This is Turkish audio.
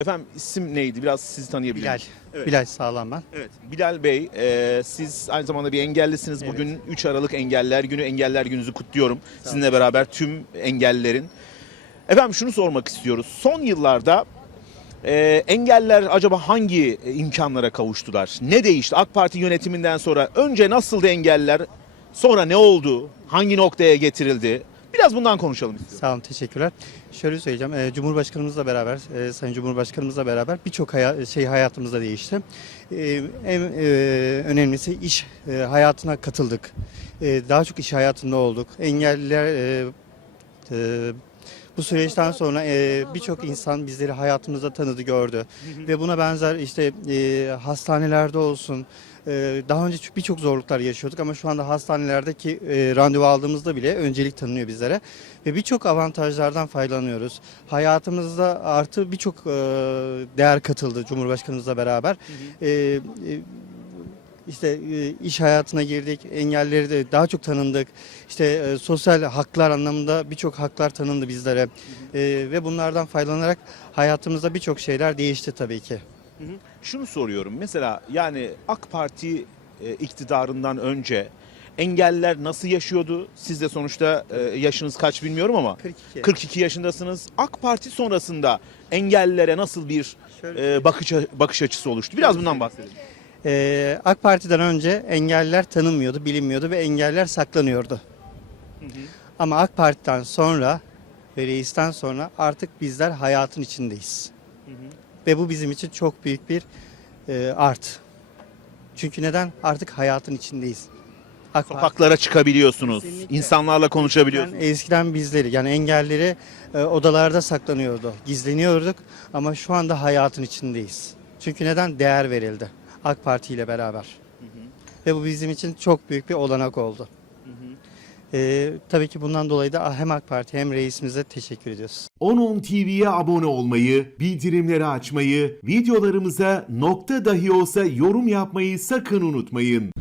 Efendim isim neydi? Biraz sizi tanıyabilir Bilal. miyim? Evet. Bilal Sağlam ben. Evet. Bilal Bey, e, siz aynı zamanda bir engellisiniz. Evet. Bugün 3 Aralık Engeller Günü, Engeller Gününüzü kutluyorum. Sizinle beraber tüm engellilerin. Efendim şunu sormak istiyoruz. Son yıllarda e, engeller acaba hangi e, imkanlara kavuştular? Ne değişti? AK Parti yönetiminden sonra önce nasıldı engeller? Sonra ne oldu? Hangi noktaya getirildi? Biraz bundan konuşalım istiyorum. Sağ olun, teşekkürler. Şöyle söyleyeceğim, e, Cumhurbaşkanımızla beraber, e, Sayın Cumhurbaşkanımızla beraber birçok haya- şey hayatımızda değişti. E, en e, önemlisi iş e, hayatına katıldık. E, daha çok iş hayatında olduk. Engelliler e, e, bu süreçten sonra e, birçok insan bizleri hayatımızda tanıdı, gördü. Ve buna benzer işte e, hastanelerde olsun, e, daha önce çok- birçok zorluklar yaşıyorduk ama şu anda hastanelerdeki e, randevu aldığımızda bile öncelik tanınıyor bizlere. Ve birçok avantajlardan faydalanıyoruz. Hayatımızda artı birçok e, değer katıldı Cumhurbaşkanımızla beraber. E, e, işte e, iş hayatına girdik, engelleri de daha çok tanındık. İşte e, sosyal haklar anlamında birçok haklar tanındı bizlere. E, ve bunlardan faydalanarak hayatımızda birçok şeyler değişti tabii ki. Şunu soruyorum. Mesela yani AK Parti e, iktidarından önce engelliler nasıl yaşıyordu? Siz de sonuçta e, yaşınız kaç bilmiyorum ama 42. 42 yaşındasınız. AK Parti sonrasında engellilere nasıl bir e, bakış bakış açısı oluştu? Biraz bundan bahsedelim. Ee, AK Parti'den önce engelliler tanınmıyordu, bilinmiyordu ve engeller saklanıyordu. Ama AK Parti'den sonra ve reisten sonra artık bizler hayatın içindeyiz. Ve bu bizim için çok büyük bir e, art. Çünkü neden? Artık hayatın içindeyiz. AK Parti- Sokaklara çıkabiliyorsunuz. Kesinlikle. insanlarla konuşabiliyorsunuz. Eskiden, eskiden bizleri yani engelleri e, odalarda saklanıyordu, gizleniyorduk ama şu anda hayatın içindeyiz. Çünkü neden? Değer verildi AK Parti ile beraber. Ve bu bizim için çok büyük bir olanak oldu. E, tabii ki bundan dolayı da hem AK Parti hem reisimize teşekkür ediyoruz. 10.10 TV'ye abone olmayı, bildirimleri açmayı, videolarımıza nokta dahi olsa yorum yapmayı sakın unutmayın.